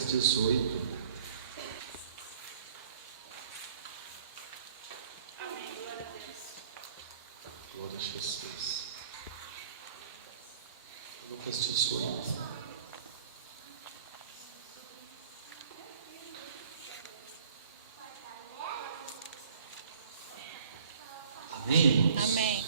Lucas 18. Amém, glória a Deus. Glória a Jesus. Lucas 18. Amém, irmãos? Amém.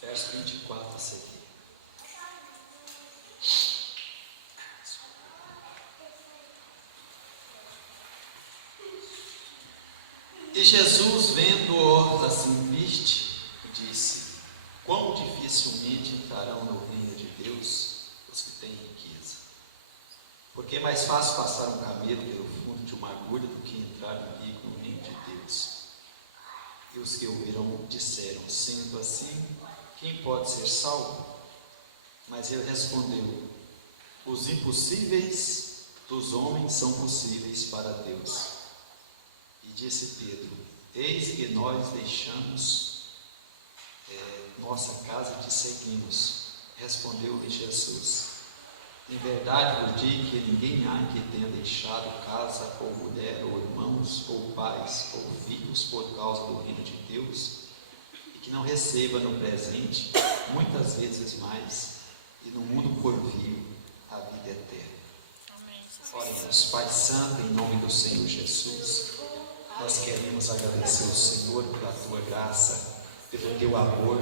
Verso 24 a seguir. E Jesus, vendo-os assim triste, disse: quão dificilmente entrarão no reino de Deus os que têm riqueza. Porque é mais fácil passar um camelo pelo fundo de uma agulha do que entrar um rico no reino de Deus. E os que ouviram disseram: sendo assim, quem pode ser salvo? Mas ele respondeu: os impossíveis dos homens são possíveis para Deus. E disse Pedro: eis que nós deixamos nossa casa e te seguimos. Respondeu-lhe Jesus: em verdade vos digo que ninguém há que tenha deixado casa, ou mulher, ou irmãos, ou pais, ou filhos, por causa do reino de Deus, e que não receba no presente muitas vezes mais, e no mundo por vir a vida eterna. Oremos. Pai Santo, em nome do Senhor Jesus, nós queremos agradecer ao Senhor pela tua graça, pelo teu amor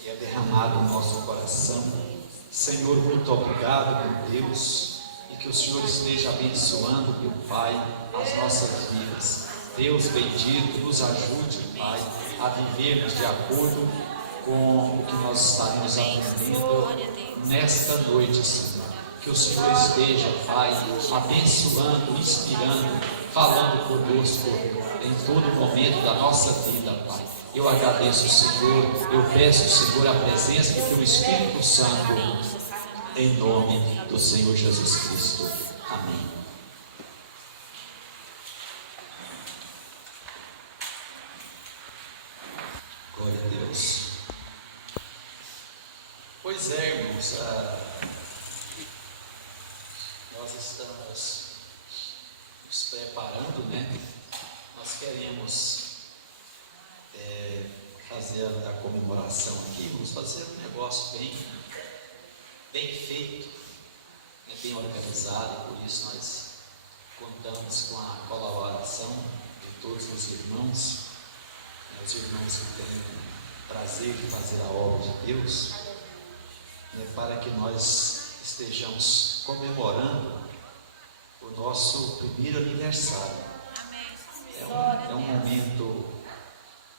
que é derramado no nosso coração. Senhor, muito obrigado, meu Deus, e que o Senhor esteja abençoando, meu Pai, as nossas vidas. Deus bendito, nos ajude, Pai, a vivermos de acordo com o que nós estaremos aprendendo nesta noite, Senhor. Que o Senhor esteja, Pai, abençoando, inspirando, falando conosco em todo momento da nossa vida, Pai. Eu agradeço, Senhor, eu peço, Senhor, a presença do Teu Espírito Santo, em nome do Senhor Jesus Cristo. Amém. Glória a Deus. Pois é, irmãos, nós estamos nos preparando, né? Nós queremos fazer a comemoração aqui. Vamos fazer um negócio bem feito, né? Bem organizado. Por isso nós contamos com a colaboração de todos os irmãos, né? Os irmãos que têm prazer de fazer a obra de Deus, né? Para que nós estejamos comemorando o nosso primeiro aniversário. É um momento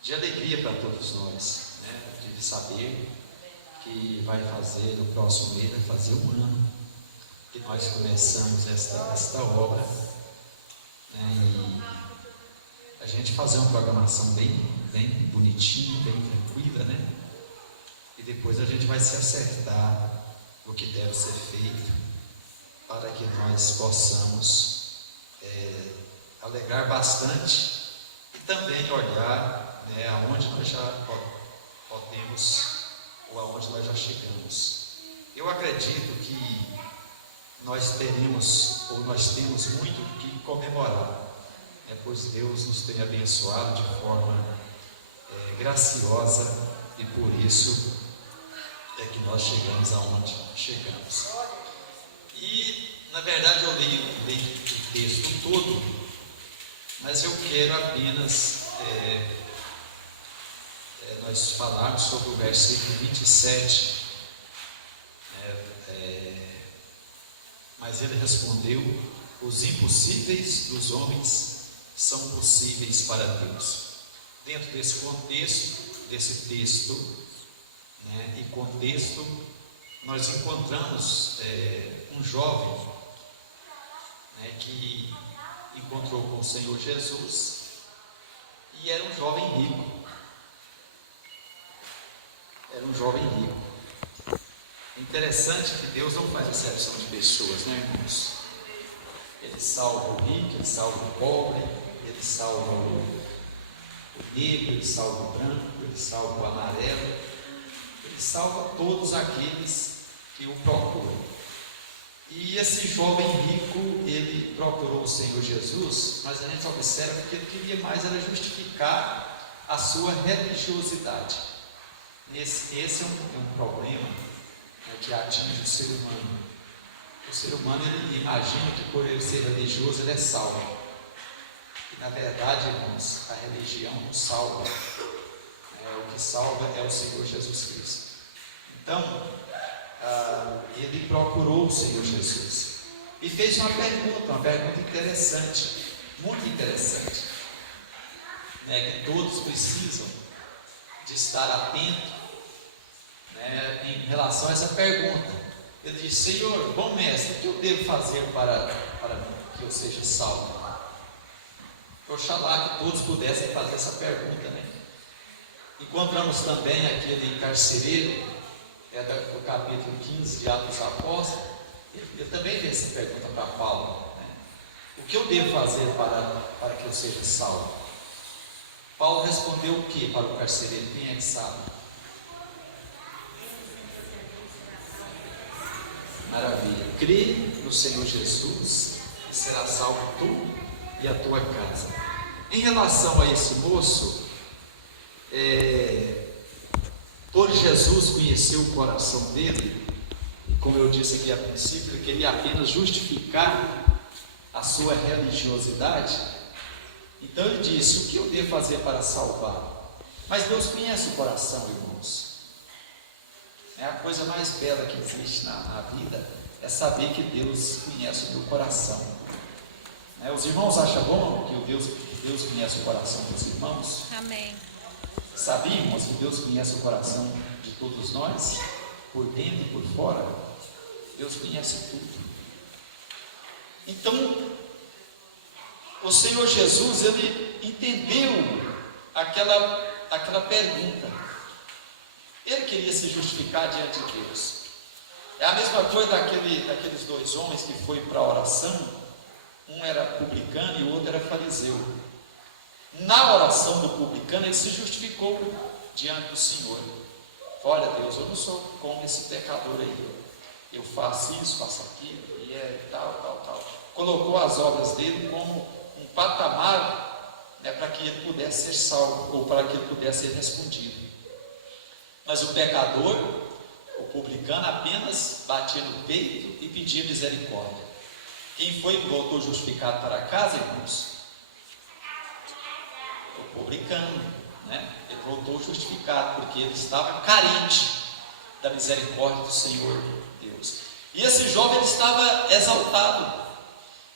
de alegria para todos nós, né? De saber que vai fazer, no próximo mês, vai fazer um ano que nós começamos esta obra, né? E a gente fazer uma programação bem bonitinha, bem tranquila, né? E depois a gente vai se acertar o que deve ser feito para que nós possamos alegrar bastante e também olhar, né, aonde nós já podemos ou aonde nós já chegamos. Eu acredito que nós temos muito que comemorar, né, pois Deus nos tem abençoado de forma graciosa, e por isso é que nós chegamos aonde chegamos. E na verdade eu leio o texto todo, mas eu quero apenas nós falarmos sobre o versículo 27. Mas ele respondeu: os impossíveis dos homens são possíveis para Deus. Dentro desse contexto, desse texto, né, e contexto, nós encontramos um jovem, né, que encontrou com o Senhor Jesus, e era um jovem rico. Era um jovem rico. É interessante que Deus não faz exceção de pessoas, né, irmãos? Ele salva o rico, ele salva o pobre, ele salva o negro, Ele salva o branco, Ele salva o amarelo, Ele salva todos aqueles que o procuram. E esse jovem rico, ele procurou o Senhor Jesus, mas a gente observa que ele queria mais era justificar a sua religiosidade. Esse é um problema, né, que atinge o ser humano. O ser humano, ele imagina que por ele ser religioso ele é salvo. E na verdade, irmãos, a religião não salva. O que salva é o Senhor Jesus Cristo. Então, ele procurou o Senhor Jesus e fez uma pergunta interessante, muito interessante, né, que todos precisam de estar atentos, né, em relação a essa pergunta. Ele disse: Senhor, bom mestre, o que eu devo fazer para que eu seja salvo? Oxalá que todos pudessem fazer essa pergunta, né? Encontramos também aquele carcereiro, do capítulo 15 de Atos dos Apóstolos. Ele também fez essa pergunta para Paulo, né? O que eu devo fazer para que eu seja salvo? Paulo respondeu o que para o carcereiro? Quem é que sabe? Maravilha. Crê no Senhor Jesus e será salvo tu e a tua casa. Em relação a esse moço, por Jesus conhecer o coração dele, e como eu disse aqui a princípio, ele queria apenas justificar a sua religiosidade. Então ele disse: o que eu devo fazer para salvar? Mas Deus conhece o coração, irmãos. É a coisa mais bela que existe na vida, é saber que Deus conhece o meu coração. Os irmãos acham bom que Deus conhece o coração dos irmãos? Amém. Sabíamos que Deus conhece o coração de todos nós, por dentro e por fora. Deus conhece tudo. Então, o Senhor Jesus, ele entendeu aquela pergunta. Ele queria se justificar diante de Deus. É a mesma coisa daqueles dois homens que foi para a oração. Um era publicano e o outro era fariseu. Na oração do publicano, ele se justificou diante do Senhor. Olha, Deus, eu não sou como esse pecador aí. Eu faço isso, faço aquilo, e tal. Colocou as obras dele como um patamar, né, para que ele pudesse ser salvo, ou para que ele pudesse ser respondido. Mas o pecador, o publicano, apenas batia no peito e pedia misericórdia. Quem foi que voltou justificado para casa, irmãos? O publicano, né? Ele voltou justificado, porque ele estava carente da misericórdia do Senhor Deus. E esse jovem, ele estava exaltado.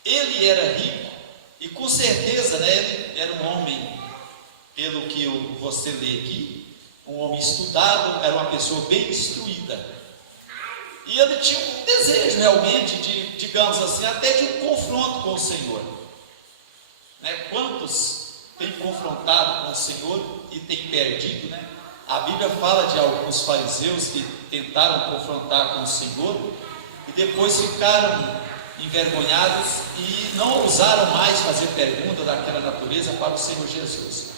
Ele era rico, e com certeza, né, ele era um homem, pelo que você lê aqui, um homem estudado, era uma pessoa bem instruída. E ele tinha um desejo realmente de, digamos assim, até de um confronto com o Senhor. Né? Quantos têm confrontado com o Senhor e têm perdido, né? A Bíblia fala de alguns fariseus que tentaram confrontar com o Senhor e depois ficaram envergonhados e não ousaram mais fazer pergunta daquela natureza para o Senhor Jesus.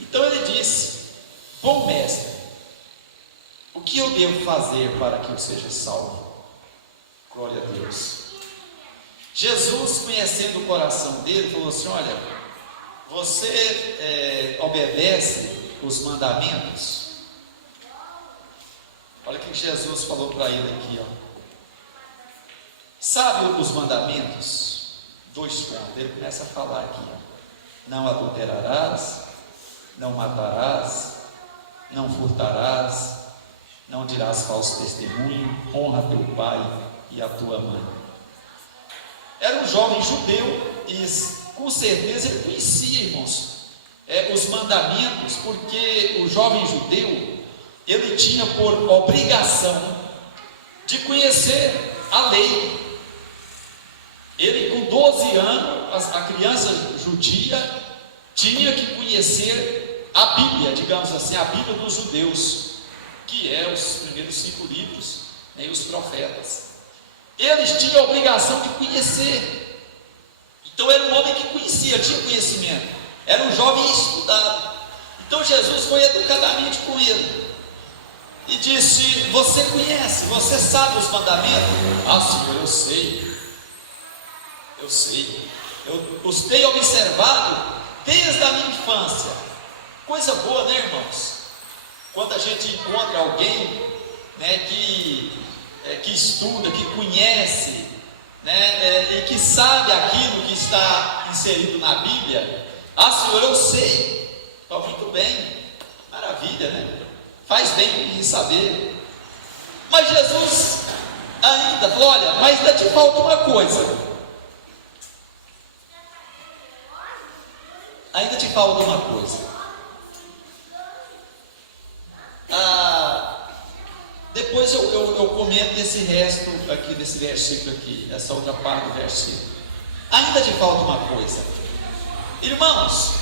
Então ele disse: bom mestre, o que eu devo fazer para que eu seja salvo? Glória a Deus. Jesus, conhecendo o coração dele, falou assim: olha, você obedece os mandamentos? Olha o que Jesus falou para ele aqui, ó. Sabe os mandamentos? 2 pontos. Ele começa a falar aqui, ó. Não adulterarás, não matarás, não furtarás, não dirás falso testemunho, honra teu pai e a tua mãe. Era um jovem judeu e com certeza ele conhecia, irmãos, os mandamentos, porque o jovem judeu, ele tinha por obrigação de conhecer a lei. Ele, com 12 anos, a criança judia tinha que conhecer a Bíblia, digamos assim, a Bíblia dos judeus, que é os primeiros 5 livros, né, e os profetas. Eles tinham a obrigação de conhecer. Então era um homem que conhecia, tinha conhecimento, era um jovem estudado. Então Jesus foi educadamente com ele e disse: você conhece, você sabe os mandamentos? Ah, Senhor, eu sei, eu os tenho observado desde a minha infância. Coisa boa, né, irmãos? Quando a gente encontra alguém, né, que estuda, que conhece, né, e que sabe aquilo que está inserido na Bíblia. Ah, Senhor, eu sei. Está muito bem, maravilha, né? Faz bem em saber. Mas Jesus ainda falou: olha, mas ainda te falta uma coisa. Ainda te falta uma coisa. Depois eu comento esse resto aqui, desse versículo aqui, essa outra parte do versículo. Ainda te falta uma coisa. Irmãos,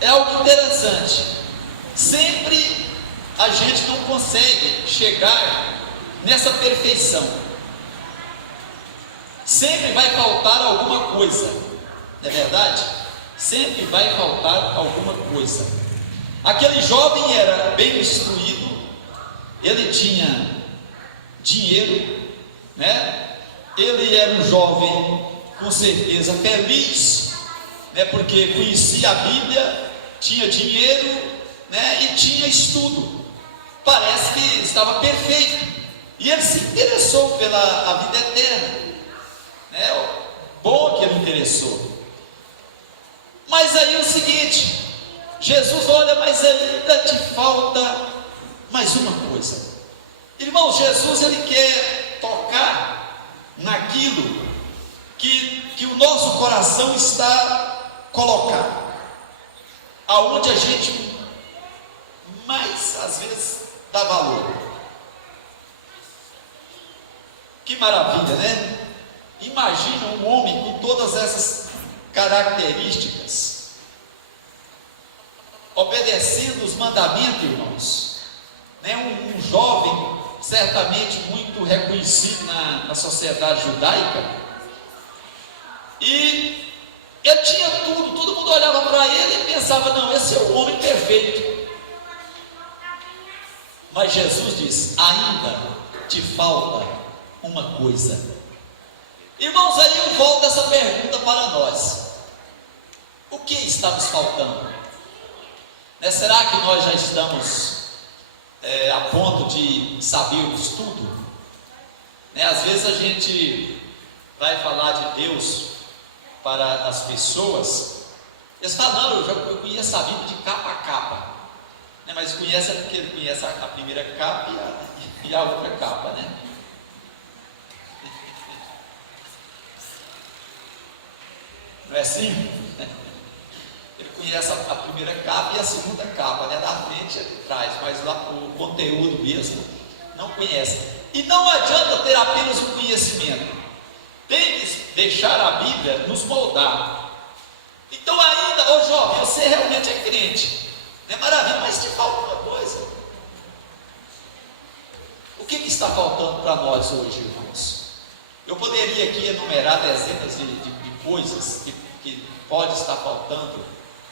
é algo interessante. Sempre a gente não consegue chegar nessa perfeição. Sempre vai faltar alguma coisa, não é verdade? Sempre vai faltar alguma coisa. Aquele jovem era bem instruído, ele tinha dinheiro, né? Ele era um jovem com certeza feliz, né? Porque conhecia a Bíblia, tinha dinheiro, né? E tinha estudo. Parece que estava perfeito. E ele se interessou pela vida eterna. Bom que ele interessou. Mas aí é o seguinte: Jesus, olha, mas ainda te falta mais uma coisa. Irmão, Jesus, ele quer tocar naquilo que o nosso coração está colocado, aonde a gente mais às vezes dá valor. Que maravilha, né? Imagina um homem com todas essas características, obedecendo os mandamentos, irmãos, né? Um jovem certamente muito reconhecido na sociedade judaica, e ele tinha tudo, todo mundo olhava para ele e pensava: não, esse é o homem perfeito. Mas Jesus diz: ainda te falta uma coisa. Irmãos, aí eu volto essa pergunta para nós: o que está nos faltando? Né? Será que nós já estamos a ponto de sabermos tudo? Né? Às vezes a gente vai falar de Deus para as pessoas, eles falam: não, eu conheço a Bíblia de capa a capa, né? Mas conhece porque ele conhece a primeira capa e a outra capa, né? Não é assim? Ele conhece a primeira capa e a segunda capa, né? Da frente e de trás, mas lá o conteúdo mesmo não conhece. E não adianta ter apenas um conhecimento, tem que deixar a Bíblia nos moldar. Então ainda, ô jovem, você realmente é crente, é maravilha, mas te falta uma coisa. O que está faltando para nós hoje, irmãos? Eu poderia aqui enumerar dezenas de coisas que pode estar faltando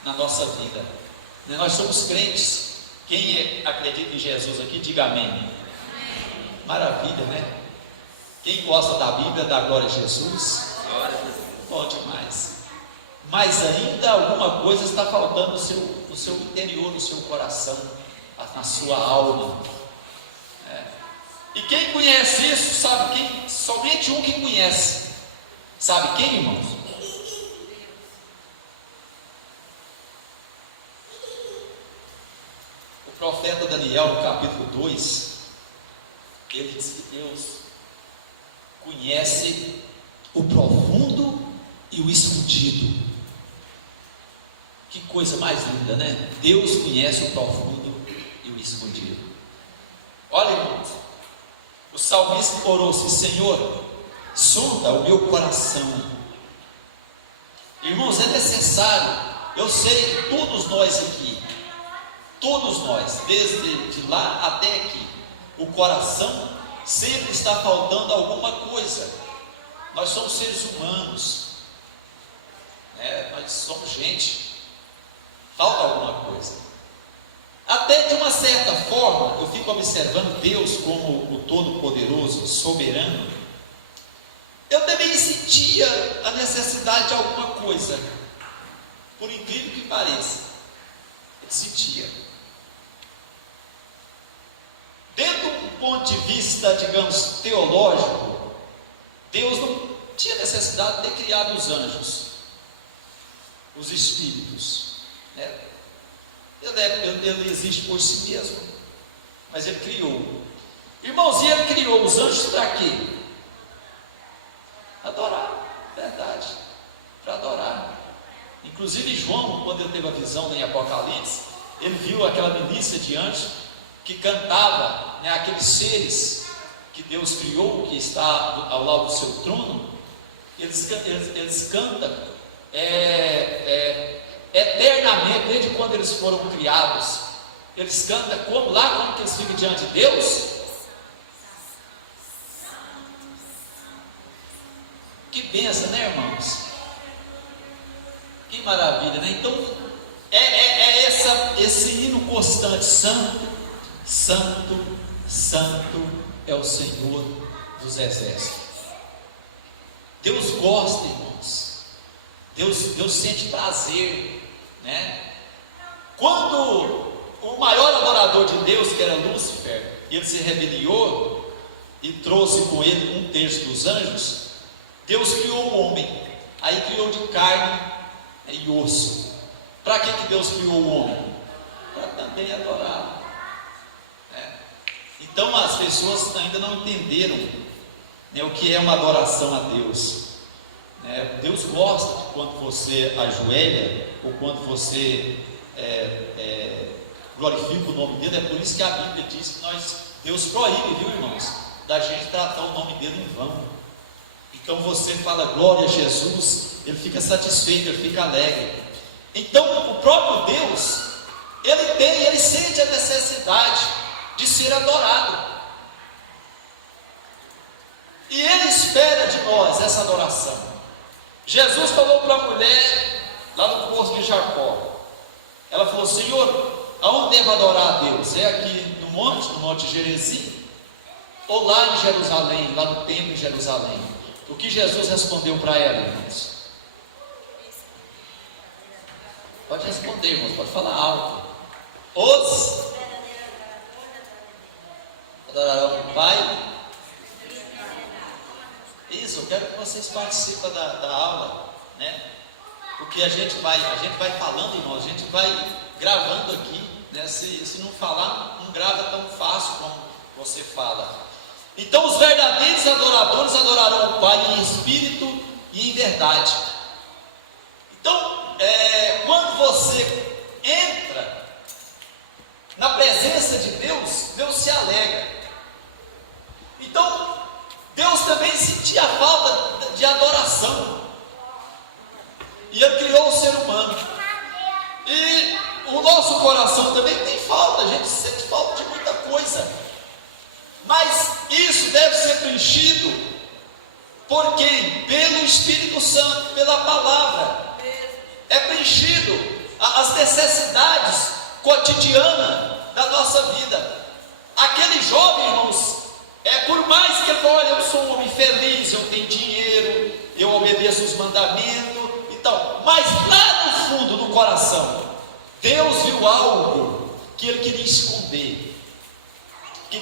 na nossa vida. Nós somos crentes. Quem acredita em Jesus aqui, diga amém. Maravilha, né? Quem gosta da Bíblia, dá glória a Jesus. Bom demais. Mas ainda alguma coisa está faltando no seu interior, no seu coração, na sua alma. E quem conhece isso, sabe quem? Somente um que conhece. Sabe quem, irmãos? O profeta Daniel, no capítulo 2, ele diz que Deus conhece o profundo e o escondido. Que coisa mais linda, né? Deus conhece o profundo e o escondido. Olha, irmãos, o salmista orou assim: Senhor, sonda o meu coração. Irmãos, é necessário. Eu sei, todos nós aqui, todos nós, desde de lá até aqui, o coração sempre está faltando alguma coisa. Nós somos seres humanos, Nós somos gente, falta alguma coisa. Até de uma certa forma, eu fico observando Deus como o Todo-Poderoso, soberano. Eu também sentia a necessidade de alguma coisa, por incrível que pareça, eu sentia. Dentro de um ponto de vista, digamos, teológico, Deus não tinha necessidade de ter criado os anjos, os espíritos, Ele existe por si mesmo, mas Ele criou. Irmãos, e Ele criou os anjos para quê? Adorar, verdade, para adorar. Inclusive João, quando ele teve a visão em Apocalipse, ele viu aquela milícia de anjos que cantava, aqueles seres que Deus criou, que está ao lado do seu trono. Eles cantam eternamente, desde quando eles foram criados. Eles cantam como que eles ficam diante de Deus. Que benção, né, irmãos? Que maravilha, né? Então esse hino constante: Santo, Santo, Santo é o Senhor dos exércitos. Deus gosta, irmãos. Deus sente prazer, Quando o maior adorador de Deus, que era Lúcifer, ele se rebeliou e trouxe com ele 1/3 dos anjos, Deus criou o homem, aí criou de carne e osso. Para que Deus criou o homem? Para também adorar. Então as pessoas ainda não entenderam o que é uma adoração a Deus. Deus gosta de quando você ajoelha, ou quando você glorifica o nome dele. É por isso que a Bíblia diz que Deus proíbe, viu, irmãos, da gente tratar o nome dele em vão. Então você fala glória a Jesus, ele fica satisfeito, ele fica alegre. Então o próprio Deus, ele sente a necessidade de ser adorado, e ele espera de nós essa adoração. Jesus falou para a mulher lá no poço de Jacó. Ela falou: Senhor, aonde devo adorar a Deus? É aqui no Monte Gerizim, ou lá em Jerusalém, lá no templo em Jerusalém? O que Jesus respondeu para ela, irmãos? Pode responder, irmãos, pode falar alto. Os adorarão o Pai. Isso, eu quero que vocês participem da aula, Porque a gente vai falando, irmãos, a gente vai gravando aqui, Se não falar, não grava tão fácil como você fala. Então os verdadeiros adoradores adorarão o Pai em espírito e em verdade. Então, quando você entra na presença de Deus, Deus se alegra. Então, Deus também sentia a falta de adoração, e Ele criou o ser humano. E o nosso coração também tem falta, a gente sente falta de muita coisa, mas isso deve ser preenchido por quem? Pelo Espírito Santo, pela palavra. É preenchido as necessidades cotidianas da nossa vida. Aquele jovem, irmãos, por mais que ele fale: olha, eu sou um homem feliz, eu tenho dinheiro, eu obedeço os mandamentos e tal, mas lá no fundo do coração, Deus viu algo que ele queria esconder. E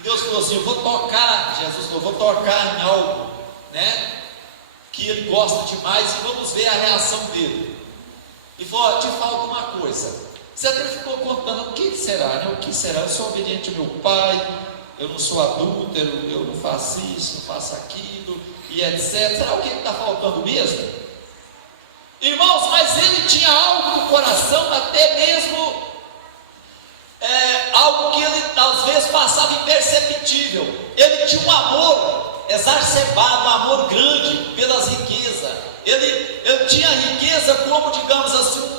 Deus falou assim: eu vou tocar, Jesus falou, vou tocar em algo, que ele gosta demais, e vamos ver a reação dele. E falou: te falta uma coisa. Você até ficou contando: o que será, O que será? Eu sou obediente ao meu pai, eu não sou adúltero, eu não faço isso, não faço aquilo, e etc. Será o que está faltando mesmo? Irmãos, mas ele tinha algo no coração, até mesmo algo que ele às vezes passava imperceptível. Ele tinha um amor exacerbado, um amor grande pelas riquezas. Ele tinha riqueza como, digamos assim,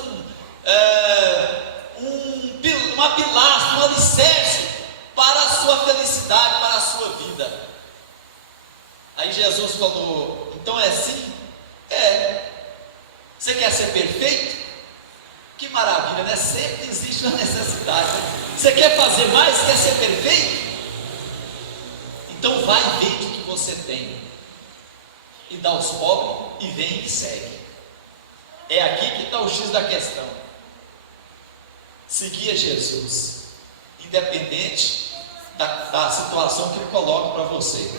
uma pilastra, um alicerce para a sua felicidade, para a sua vida. Aí Jesus falou: então é assim? Você quer ser perfeito? Que maravilha, né? Sempre existe uma necessidade, né? Você quer fazer mais? Quer ser perfeito? Então vai e vende o que você tem e dá aos pobres e vem e segue. É aqui que está o X da questão. Seguir a Jesus, independente da situação que Ele coloca para você.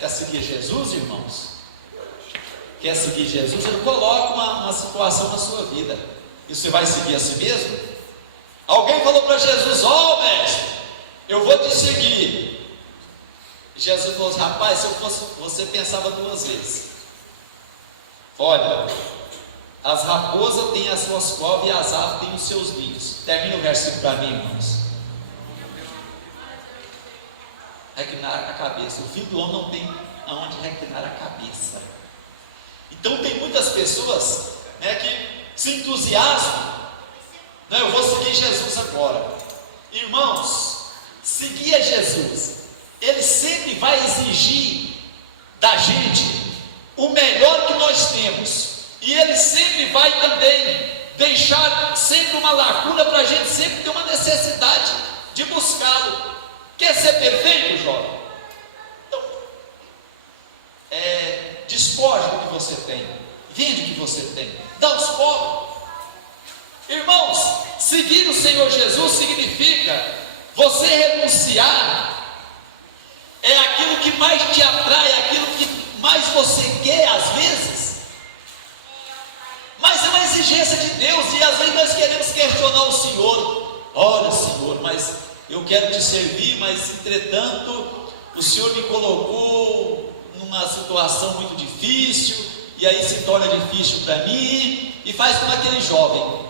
Quer seguir Jesus, irmãos? Quer seguir Jesus? Ele coloca uma situação na sua vida e você vai seguir a si mesmo? Alguém falou para Jesus: mestre, eu vou te seguir. Jesus falou assim: rapaz, se eu fosse você, pensava duas vezes. Olha, as raposas têm as suas covas e as aves têm os seus ninhos. Termina o versículo para mim, irmãos. Reclinar a cabeça. O filho do homem não tem aonde reclinar a cabeça. Então tem muitas pessoas, que se entusiasmam. Eu vou seguir Jesus agora. Irmãos, seguir a Jesus, Ele sempre vai exigir da gente o melhor que nós temos. E Ele sempre vai também deixar sempre uma lacuna para a gente sempre ter uma necessidade de buscá-lo. Quer ser perfeito, jovem? Então, despoje do que você tem, vende o que você tem, dá aos pobres. Irmãos, seguir o Senhor Jesus significa você renunciar, é aquilo que mais te atrai, é aquilo que mais você quer às vezes, mas é uma exigência de Deus, e às vezes nós queremos questionar o Senhor. Olha, Senhor, mas eu quero te servir, mas entretanto o Senhor me colocou numa situação muito difícil, e aí se torna difícil para mim, e faz como aquele jovem.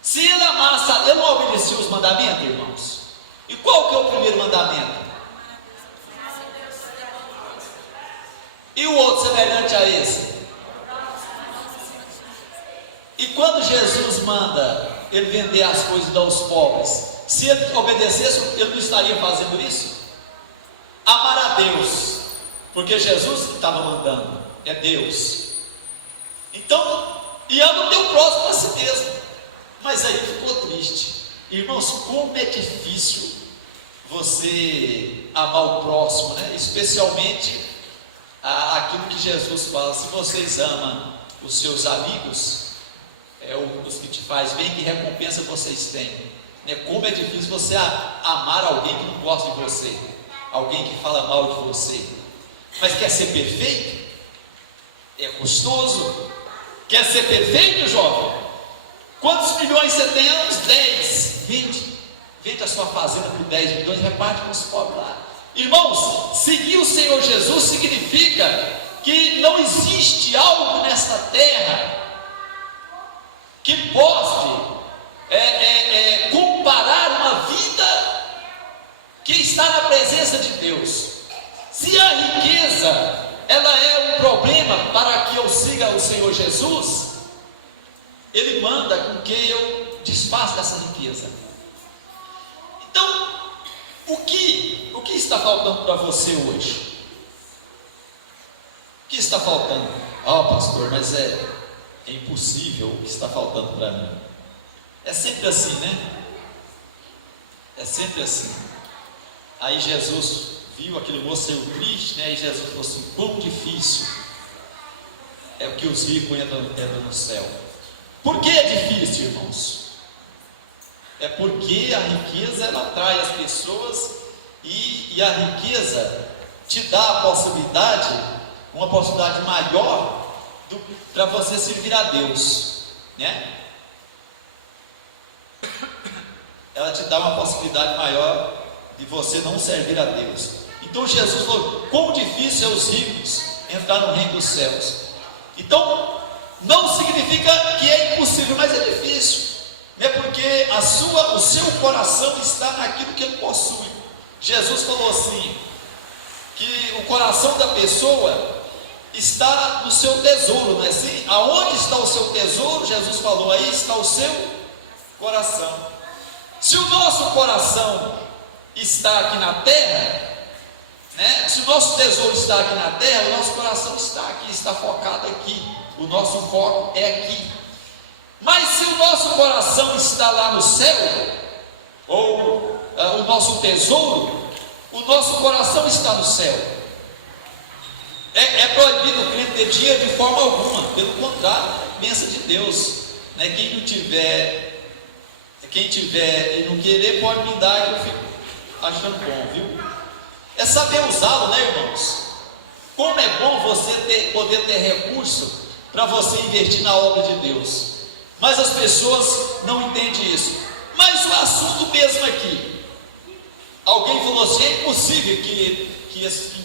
Se ele amasse, ele não obedecia os mandamentos, irmãos. E qual que é o primeiro mandamento? E o outro semelhante a esse? E quando Jesus manda ele vender as coisas e dar aos pobres, se ele obedecesse, ele não estaria fazendo isso? Amar a Deus, porque Jesus que estava mandando, é Deus. Então, e ama o teu próximo a si mesmo. Mas aí ficou triste. Irmãos, como é difícil você amar o próximo, especialmente aquilo que Jesus fala: se vocês amam os seus amigos, os que te faz bem, que recompensa vocês têm? Como é difícil você amar alguém que não gosta de você, alguém que fala mal de você. Mas quer ser perfeito? É custoso. Quer ser perfeito, jovem? Quantos milhões você tem? Uns 10. Vende a sua fazenda por 10 milhões, reparte com os pobres lá. Irmãos, seguir o Senhor Jesus significa que não existe algo nesta terra que possa comparar uma vida que está na presença de Deus. Se a riqueza ela é um problema para que eu siga o Senhor Jesus, Ele manda com que eu desfaça dessa riqueza. Então, o que está faltando para você hoje? O que está faltando? Pastor, mas é impossível o que está faltando para mim. É sempre assim, É sempre assim. Aí Jesus viu aquele moço saiu triste, E Jesus falou assim: quão difícil é o que os ricos entram no céu. Por que é difícil, irmãos? É porque a riqueza ela atrai as pessoas e a riqueza te dá a possibilidade, uma possibilidade maior para você servir a Deus, Ela te dá uma possibilidade maior de você não servir a Deus. Então Jesus falou: quão difícil é os ricos entrar no reino dos céus. Então, não significa que é impossível, mas é difícil, porque o seu coração está naquilo que ele possui. Jesus falou assim, que o coração da pessoa está no seu tesouro, não é assim? Aonde está o seu tesouro? Jesus falou: aí está o seu coração. Se o nosso coração está aqui na terra, né? Se o nosso tesouro está aqui na terra, o nosso coração está aqui, está focado aqui, o nosso foco é aqui. Mas se o nosso coração está lá no céu, ou o nosso tesouro, o nosso coração está no céu. É proibido o crente ter dinheiro de forma alguma, pelo contrário, bênção de Deus, né? Quem tiver e não querer, pode me dar, que eu fico achando bom, viu? É saber usá-lo, né, irmãos? Como é bom você poder ter recurso para você investir na obra de Deus. Mas as pessoas não entendem isso. Mas o assunto mesmo aqui, alguém falou assim: é impossível que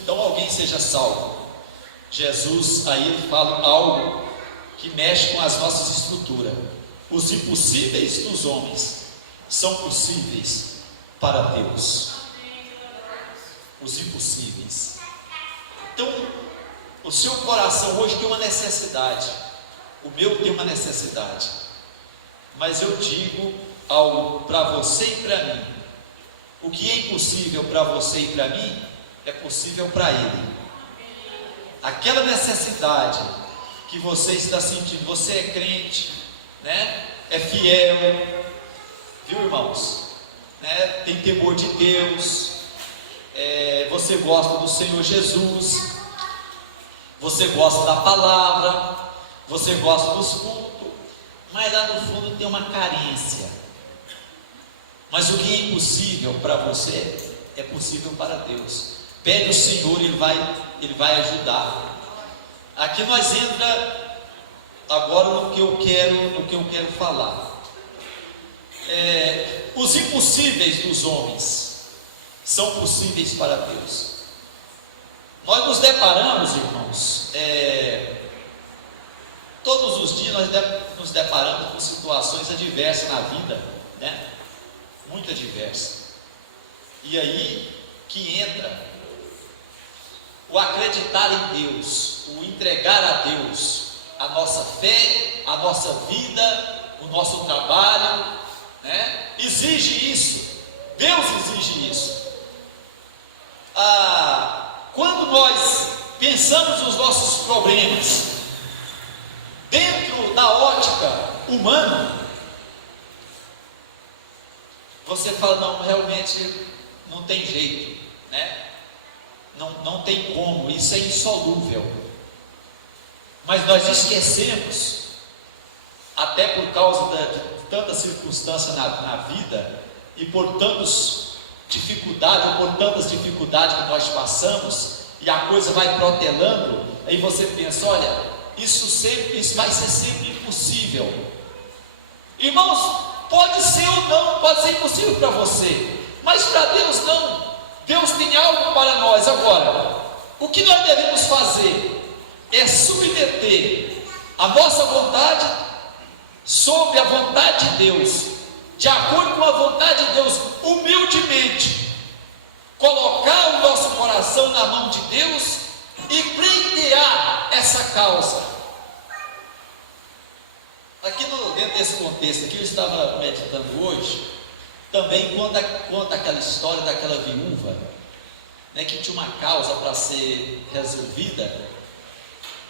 então alguém seja salvo. Jesus aí ele fala algo que mexe com as nossas estruturas. Os impossíveis dos homens são possíveis para Deus. Os impossíveis. Então, o seu coração hoje tem uma necessidade, o meu tem uma necessidade, mas eu digo algo para você e para mim: o que é impossível para você e para mim é possível para Ele. Aquela necessidade que você está sentindo, você é crente, né? É fiel, viu, irmãos? Né? Tem temor de Deus, você gosta do Senhor Jesus, você gosta da palavra, você gosta dos cultos, mas lá no fundo tem uma carência. Mas o que é impossível para você é possível para Deus. Pede ao Senhor, Ele vai ajudar. Aqui nós entra agora no que eu quero falar. Os impossíveis dos homens são possíveis para Deus. Nós nos deparamos, irmãos, todos os dias nós nos deparamos com situações adversas na vida, né? Muito adversas. E aí que entra o acreditar em Deus, o entregar a Deus a nossa fé, a nossa vida, o nosso trabalho, né? Exige isso, Deus exige isso. Quando nós pensamos nos nossos problemas dentro da ótica humana, você fala: não, realmente não tem jeito, né? Não tem como, isso é insolúvel. Mas nós esquecemos, até por causa de tanta circunstância na vida, e por tantas dificuldades que nós passamos, e a coisa vai protelando, aí você pensa: olha, isso vai ser sempre impossível. Irmãos, pode ser ou não, pode ser impossível para você, mas para Deus não. Deus tem algo para nós. Agora, o que nós devemos fazer é submeter a nossa vontade sobre a vontade de Deus, de acordo com a vontade de Deus, humildemente, colocar o nosso coração na mão de Deus e pleitear essa causa. Aqui dentro desse contexto aqui, eu estava meditando hoje, também conta aquela história daquela viúva, né, que tinha uma causa para ser resolvida,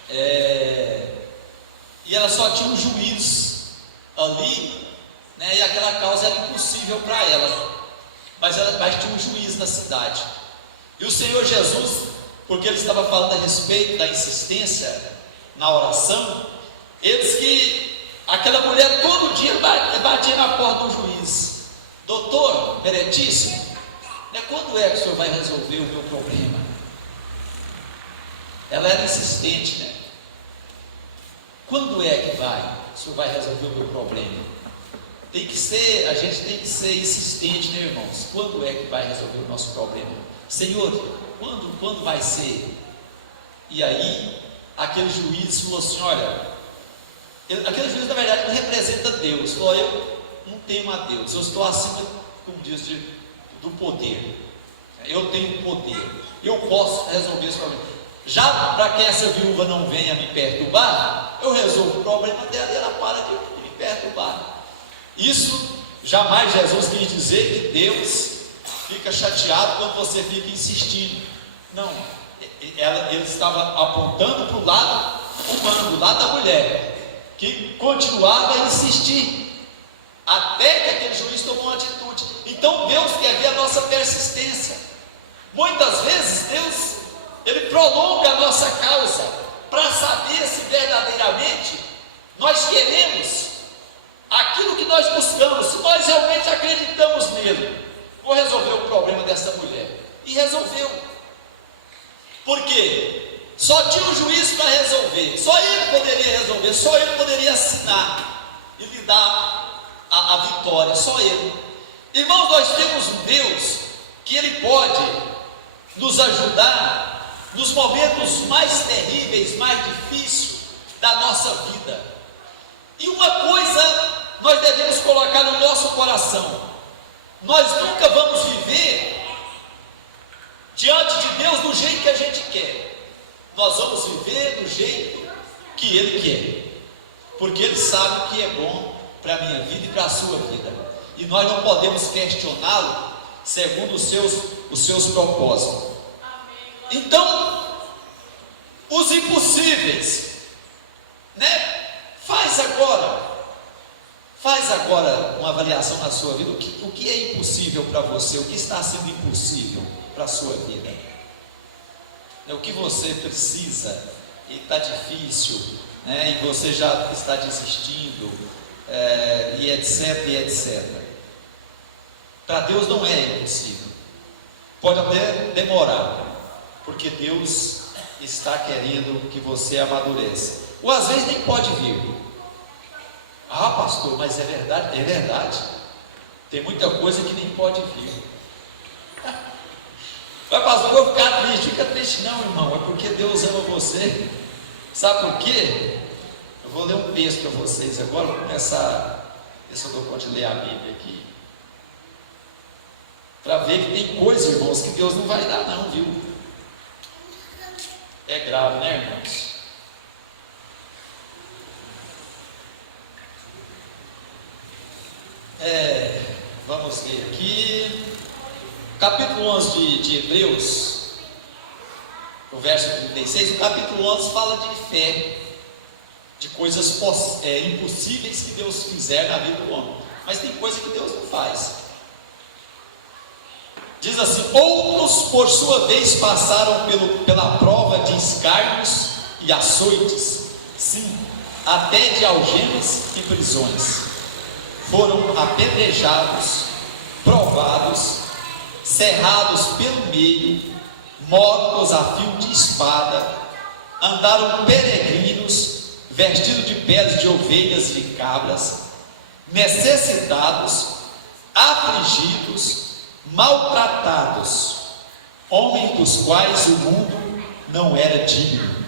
e ela só tinha um juiz ali, né, e aquela causa era impossível para ela, mas tinha um juiz na cidade. E o Senhor Jesus, porque ele estava falando a respeito da insistência na oração, ele disse que aquela mulher todo dia batia na porta do juiz: doutor, meritíssimo, né, quando é que o senhor vai resolver o meu problema? Ela era insistente, né? Quando é que o senhor vai resolver o meu problema? A gente tem que ser insistente, né, irmãos? Quando é que vai resolver o nosso problema? Senhor, quando vai ser? E aí, aquele juiz falou assim: olha, aquele juiz na verdade não representa Deus. Falou: eu não tenho a Deus, eu estou acima, como diz, do poder. Eu tenho poder, eu posso resolver esse problema. Já para que essa viúva não venha me perturbar, eu resolvo o problema dela e ela para de me perturbar. Isso jamais Jesus quis dizer que Deus fica chateado quando você fica insistindo. Não, ele estava apontando para o lado humano, do lado da mulher, que continuava a insistir, até que aquele juiz tomou uma atitude. Então Deus quer ver a nossa persistência. Muitas vezes Deus, Ele prolonga a nossa causa, para saber se verdadeiramente nós queremos aquilo que nós buscamos, se nós realmente acreditamos nele. Vou resolver o problema dessa mulher. E resolveu. Por quê? Só tinha um juiz para resolver, só ele poderia resolver, só ele poderia assinar e lhe dar a vitória, só ele. Irmãos, nós temos um Deus que Ele pode nos ajudar nos momentos mais terríveis, mais difíceis da nossa vida. E uma coisa nós devemos colocar no nosso coração: nós nunca vamos viver diante de Deus do jeito que a gente quer. Nós vamos viver do jeito que Ele quer, porque Ele sabe o que é bom para a minha vida e para a sua vida, e nós não podemos questioná-lo segundo os seus propósitos. Então, os impossíveis, né? Faz agora uma avaliação na sua vida. O que é impossível para você? O que está sendo impossível para a sua vida? O que você precisa e está difícil, né? E você já está desistindo, e etc, e etc. Para Deus não é impossível. Pode até demorar, porque Deus está querendo que você amadureça. Ou às vezes nem pode vir. Ah, pastor, mas é verdade? É verdade. Tem muita coisa que nem pode vir. Mas pastor, eu vou ficar triste. Fica triste não, irmão. É porque Deus ama você. Sabe por quê? Eu vou ler um texto para vocês agora. Vou começar, ver se eu dou conta de ler a Bíblia aqui, para ver que tem coisa, irmãos, que Deus não vai dar não, viu? É grave, né, irmãos? Vamos ler aqui, capítulo 11 de Hebreus, o verso 36. O capítulo 11 fala de fé, de coisas impossíveis que Deus fizer na vida do homem, mas tem coisa que Deus não faz. Diz assim: outros por sua vez passaram pela prova de escárnios e açoites, sim, até de algemas e prisões. Foram apedrejados, provados, cerrados pelo meio, mortos a fio de espada, andaram peregrinos, vestidos de peles de ovelhas e de cabras, necessitados, afligidos, maltratados, homens dos quais o mundo não era digno.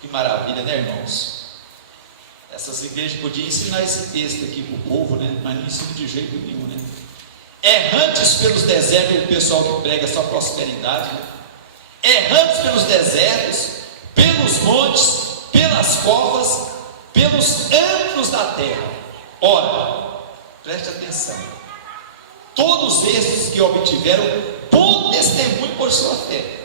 Que maravilha, né, irmãos? Essas igrejas podiam ensinar esse texto aqui para o povo, né? Mas não ensina de jeito nenhum, né? Errantes pelos desertos, o pessoal que prega só prosperidade, né? Errantes pelos desertos, pelos montes, pelas covas, pelos antros da terra. Ora, preste atenção: todos estes que obtiveram bom testemunho por sua fé,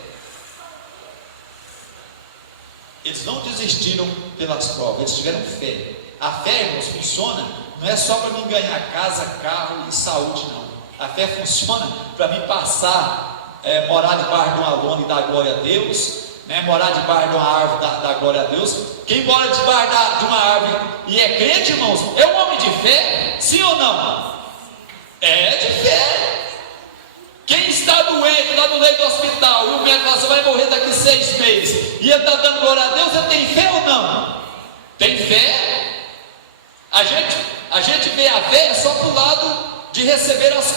eles não desistiram pelas provas, eles tiveram fé. A fé, irmãos, funciona, não é só para mim ganhar casa, carro e saúde, não. A fé funciona para mim passar, morar debaixo de uma lona e dar glória a Deus, né? Morar debaixo de uma árvore e dar glória a Deus. Quem mora debaixo de uma árvore e é crente, irmãos, é um homem de fé, sim ou não? É de fé. Quem está doente, lá no leito do hospital, e o médico fala: você vai morrer daqui 6 meses, e ele está dando glória a Deus, ele tem fé ou não? Tem fé. A gente vê a fé só para o lado de receber as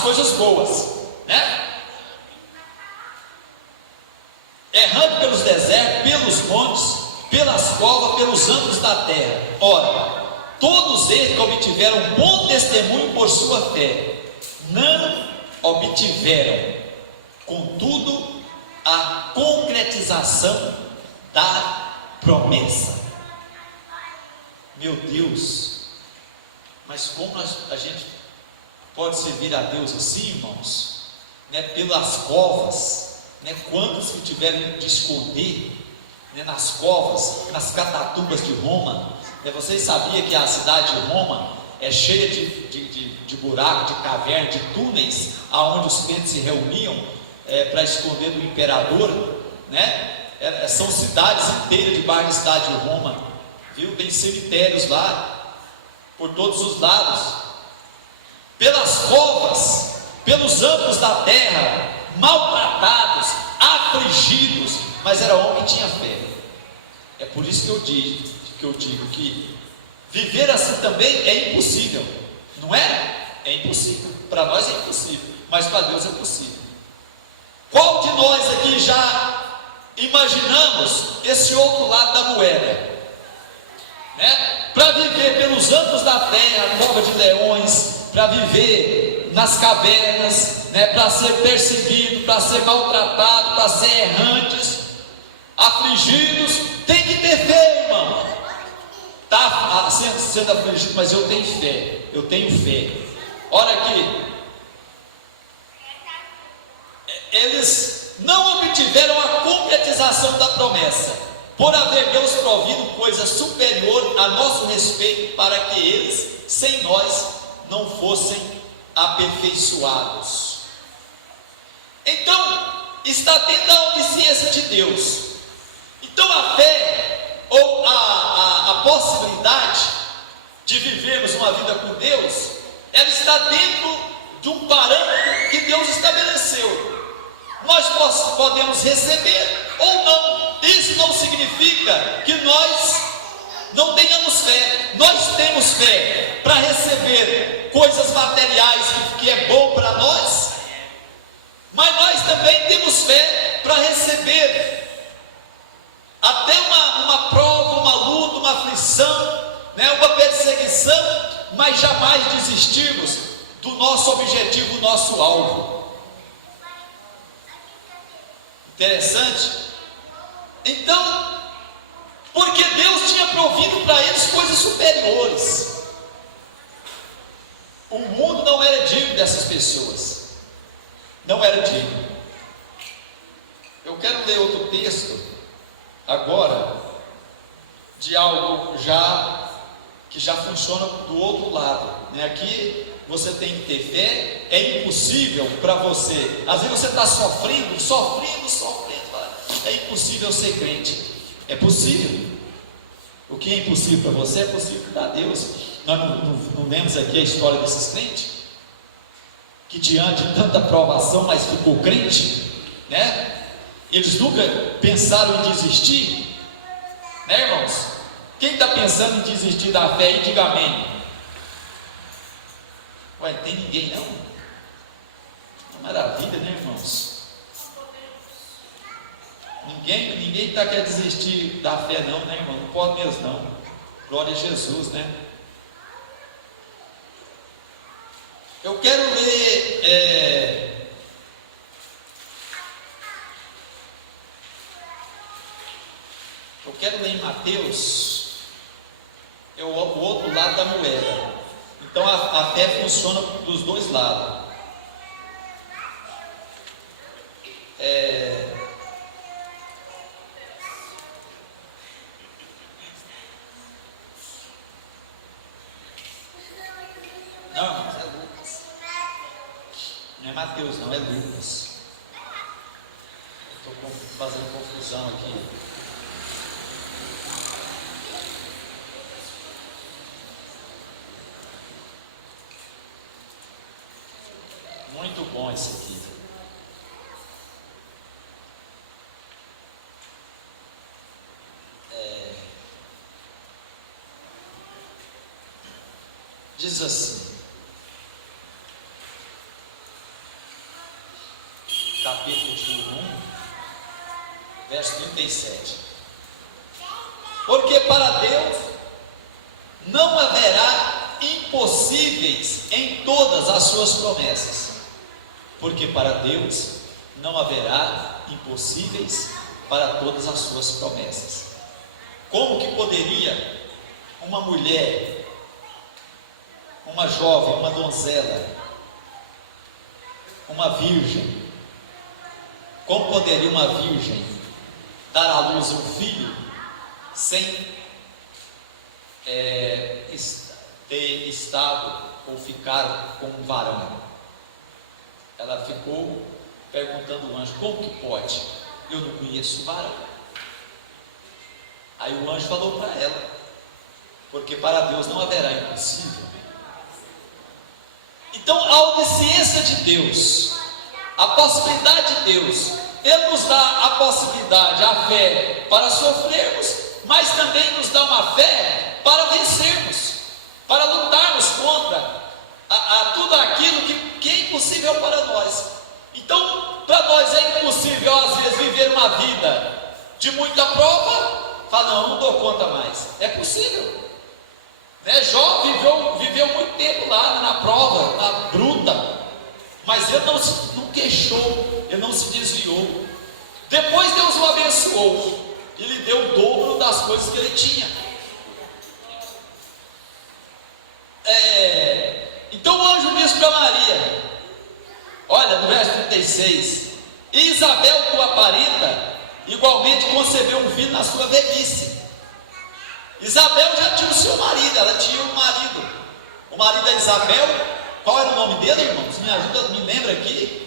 coisas boas, né? Errando pelos desertos, pelos montes, pelas covas, pelos antros da terra. Ora, todos eles que obtiveram bom testemunho por sua fé, não obtiveram, contudo, a concretização da promessa. Meu Deus, mas como a gente pode servir a Deus assim, irmãos? Né? Pelas covas, né, quantos que tiveram de esconder, né, nas covas, nas catatumbas de Roma. Vocês sabiam que a cidade de Roma é cheia de buracos, de cavernas, de túneis, aonde os crentes se reuniam para esconder do imperador, né? São cidades inteiras debaixo da cidade de Roma, viu? Tem cemitérios lá, por todos os lados, pelas covas, pelos ângulos da terra, maltratados, afligidos, mas era homem que tinha fé. É por isso que eu digo que viver assim também é impossível, não é? É impossível, para nós é impossível, mas para Deus é possível. Qual de nós aqui já imaginamos esse outro lado da moeda, né? Para viver pelos ângulos da terra, cova de leões, para viver nas cavernas, né? Para ser perseguido, para ser maltratado, para ser errantes, afligidos, tem que ter fé, irmão. Está sendo afligido, mas eu tenho fé, eu tenho fé. Olha aqui, eles não obtiveram a concretização da promessa, por haver Deus provido coisa superior a nosso respeito, para que eles, sem nós, não fossem aperfeiçoados. Então, está dentro da onisciência de Deus. Então a fé, ou a possibilidade de vivermos uma vida com Deus, ela está dentro de um parâmetro que Deus estabeleceu. Nós podemos receber ou não. Isso não significa que nós não tenhamos fé. Nós temos fé para receber coisas materiais que é bom para nós, mas nós também temos fé para receber até uma prova, uma luta, uma aflição, né, uma perseguição, mas jamais desistirmos do nosso objetivo, do nosso alvo. Interessante? Então, porque Deus tinha provido para eles coisas superiores. O mundo não era digno dessas pessoas, não era digno. Eu quero ler outro texto agora, de algo que já funciona do outro lado, né? Aqui você tem que ter fé. É impossível para você, às vezes você está sofrendo, é impossível ser crente. É possível. O que é impossível para você é possível para Deus. Nós não lemos aqui a história desses crentes, que diante de tanta provação, mas ficou crente, né? Eles nunca pensaram em desistir, né, irmãos? Quem está pensando em desistir da fé aí, diga amém. Ué, não tem ninguém não? Uma maravilha, né, irmãos? Ninguém quer desistir da fé não, né, irmão? Não pode mesmo não. Glória a Jesus, né? Eu quero ler em Mateus, é o outro lado da moeda. Então a fé funciona dos dois lados. Não, mas é Lucas. Não é Mateus, não, é Lucas. Estou fazendo confusão aqui. Muito bom esse aqui. Diz assim, capítulo de 1, verso 37. Porque para Deus não haverá impossíveis em todas as suas promessas. Porque para Deus não haverá impossíveis para todas as suas promessas. Como que poderia uma mulher, uma jovem, uma donzela, uma virgem, como poderia uma virgem dar à luz um filho sem ter estado ou ficar com um varão? Ela ficou perguntando ao anjo: como que pode? Eu não conheço o varão. Aí o anjo falou para ela: porque para Deus não haverá impossível. Então a onisciência de Deus, a possibilidade de Deus, Ele nos dá a possibilidade, a fé para sofrermos, mas também nos dá uma fé para vencermos, para lutarmos contra tudo aquilo que é impossível para nós. Então, para nós é impossível às vezes viver uma vida de muita prova. Fala: não dou conta mais. É possível, né? Jó viveu muito tempo lá na prova, na bruta, mas ele não queixou, ele não se desviou. Depois Deus o abençoou, ele deu o dobro das coisas que ele tinha. Então o anjo disse para Maria, olha no verso 36: e Isabel, tua parenta, igualmente concebeu um filho na sua velhice. Isabel já tinha o seu marido, ela tinha um marido. O marido da Isabel, qual era o nome dele, irmãos? Me ajuda, me lembra aqui.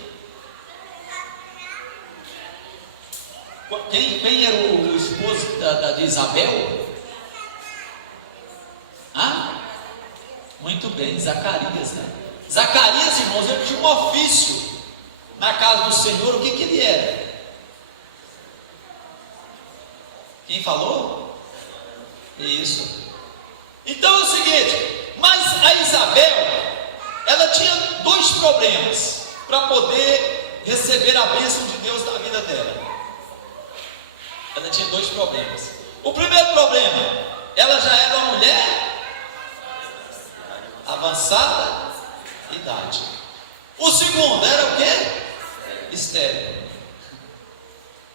Quem era o esposo de Isabel? Muito bem, Zacarias, né? Zacarias, irmãos, ele tinha um ofício na casa do Senhor. O que ele era? Quem falou? Isso. Então é o seguinte, mas a Isabel, ela tinha dois problemas para poder receber a bênção de Deus na vida dela. Ela tinha dois problemas. O primeiro problema, ela já era uma mulher avançada idade. O segundo era o quê? Estéril.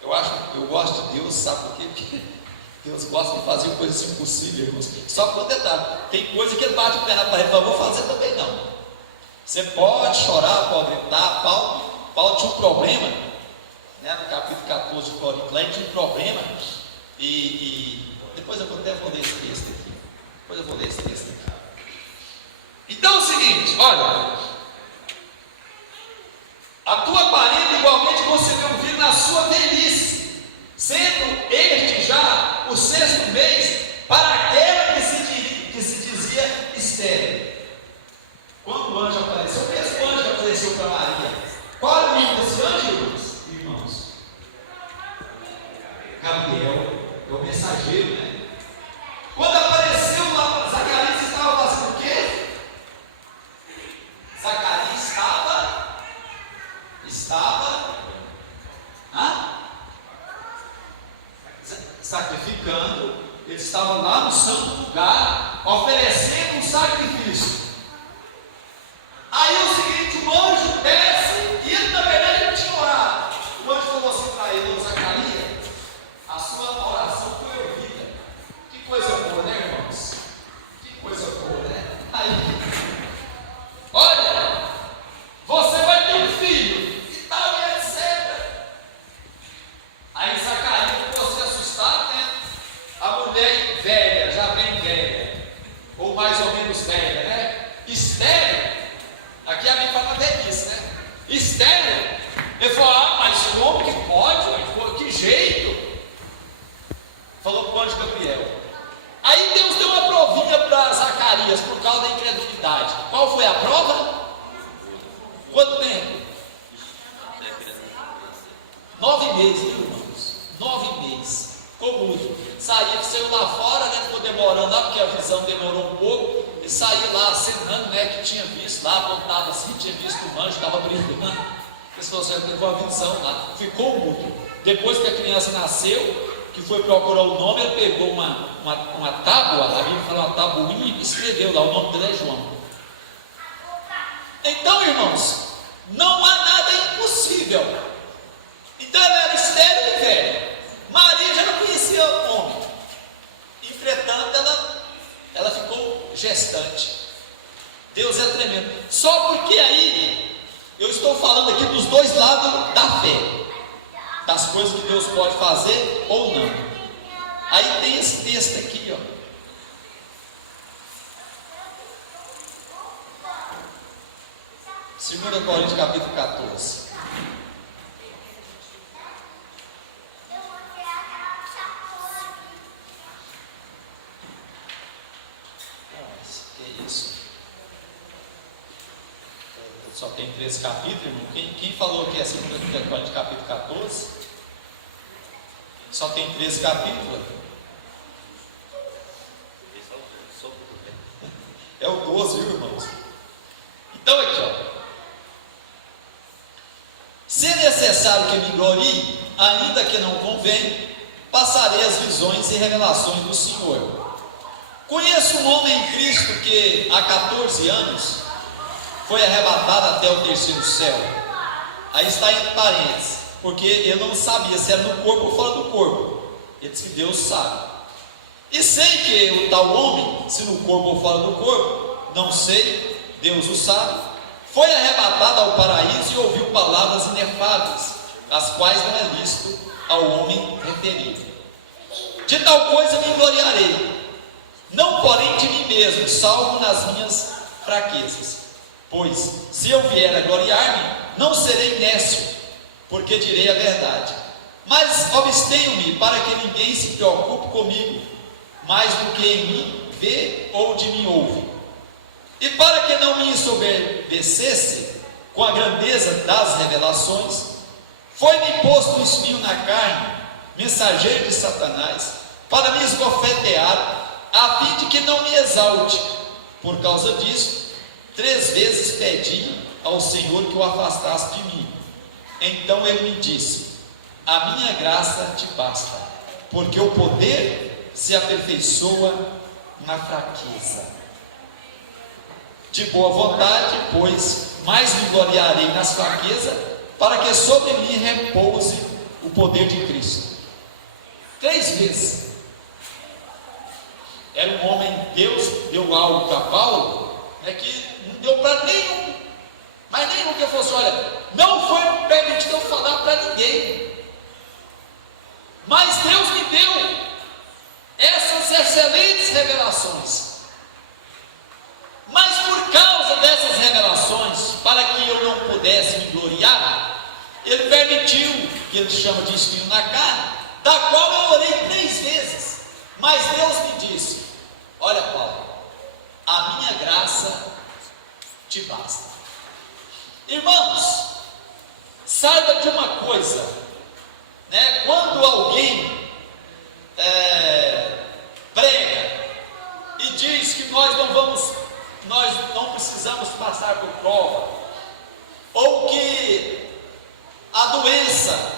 Eu gosto de Deus, sabe por quê? Porque Deus gosta de fazer coisas impossíveis, irmãos. Só para detalhe, tem coisa que ele bate o pé na parede e fala: vou fazer também não. Você pode chorar, pode gritar. Paulo tinha um problema, né, no capítulo 14 de Coríntios, lá ele tinha um problema, e depois eu até vou ler esse texto aqui. Então é o seguinte, olha: a tua parenta igualmente concebeu um filho na sua velhice, sendo este já o 6º mês para aquela que se dizia estéril. Quando o anjo apareceu, o mesmo anjo que apareceu para Maria, qual era o nome desse anjo, irmãos? Gabriel, é o mensageiro, né? Quando apareceu lá, Zacarias estava fazendo o quê? Zacarias estava sacrificando. Ele estava lá no santo lugar, oferecendo um sacrifício. Aí é o seguinte, o anjo desce, e ele na verdade não tinha orado. O anjo falou assim para ele: Zacarias, a sua oração foi ouvida. Que coisa boa, né, irmãos? Que coisa boa, né? Aí, olha, você vai ter um filho, e tal, e etc. Aí Zacarias ficou se assustado, né? A mulher velha, já bem velha, ou mais ou menos velha, né? Estéril, aqui a minha fala velhice, né? Estéril. Ele falou: mas como que pode? Que jeito? Falou para o anjo Gabriel. Aí Deus deu uma provinha para Zacarias por causa da incredulidade. Qual foi a prova? Quanto tempo? 9 meses, viu, irmãos? 9 meses. Ficou mudo. Saiu lá fora, né? Ficou demorando lá, porque a visão demorou um pouco. E saiu lá acenando, né? Que tinha visto lá, apontava assim, tinha visto o anjo, estava brincando. Ele falou assim: levou a visão lá. Ficou mudo. Depois que a criança nasceu, que foi procurar o nome, ele pegou uma tábua, a Bíblia fala uma tabuinha, e escreveu lá, o nome dele é João. Então, irmãos, não há nada impossível. Então ela era estéril e velha. Maria já não conhecia o homem. Entretanto, ela ficou gestante. Deus é tremendo. Só porque aí eu estou falando aqui dos dois lados da fé. das coisas que Deus pode fazer ou não. Aí tem esse texto aqui, ó. 2 Coríntios capítulo 14. Que isso? Só tem 13 capítulos, irmão. Quem falou que é 2 Coríntios capítulo 14? Só tem 13 capítulos? É o 12, viu, irmãos? Então aqui, ó. Se é necessário que me glorie, ainda que não convém, passarei as visões e revelações do Senhor. Conheço um homem em Cristo que há 14 anos foi arrebatado até o terceiro céu. Aí está entre parênteses, porque ele não sabia se era no corpo ou fora do corpo. Ele disse que Deus sabe. E sei que o tal homem, se no corpo ou fora do corpo, não sei, Deus o sabe, foi arrebatado ao paraíso e ouviu palavras inefáveis, as quais não é lícito ao homem referir. De tal coisa me gloriarei, não porém de mim mesmo, salvo nas minhas fraquezas. Pois, se eu vier a gloriar-me, não serei nécio, porque direi a verdade. Mas abstenho-me para que ninguém se preocupe comigo, mais do que em mim vê ou de mim ouve. E para que não me ensoberbecesse com a grandeza das revelações, foi-me posto um espinho na carne, mensageiro de Satanás, para me esbofetear, a fim de que não me exalte. Por causa disso, 3 vezes pedi ao Senhor que o afastasse de mim. Então ele me disse: a minha graça te basta, porque o poder se aperfeiçoa na fraqueza. De boa vontade, pois, mais me gloriarei nas fraquezas, para que sobre mim repouse o poder de Cristo. 3 vezes. Era um homem, Deus deu algo para Paulo, que não deu para nenhum, mas nenhum que fosse, olha, não foi permitido eu falar para ninguém, mas Deus me deu essas excelentes revelações. Mas por causa dessas revelações, para que eu não pudesse me gloriar, ele permitiu, que ele chama de espinho na carne, da qual eu orei 3 vezes. Mas Deus me disse: olha, Paulo, a minha graça te basta. Irmãos, saiba de uma coisa, quando alguém prega e diz que nós não precisamos passar por prova, ou que a doença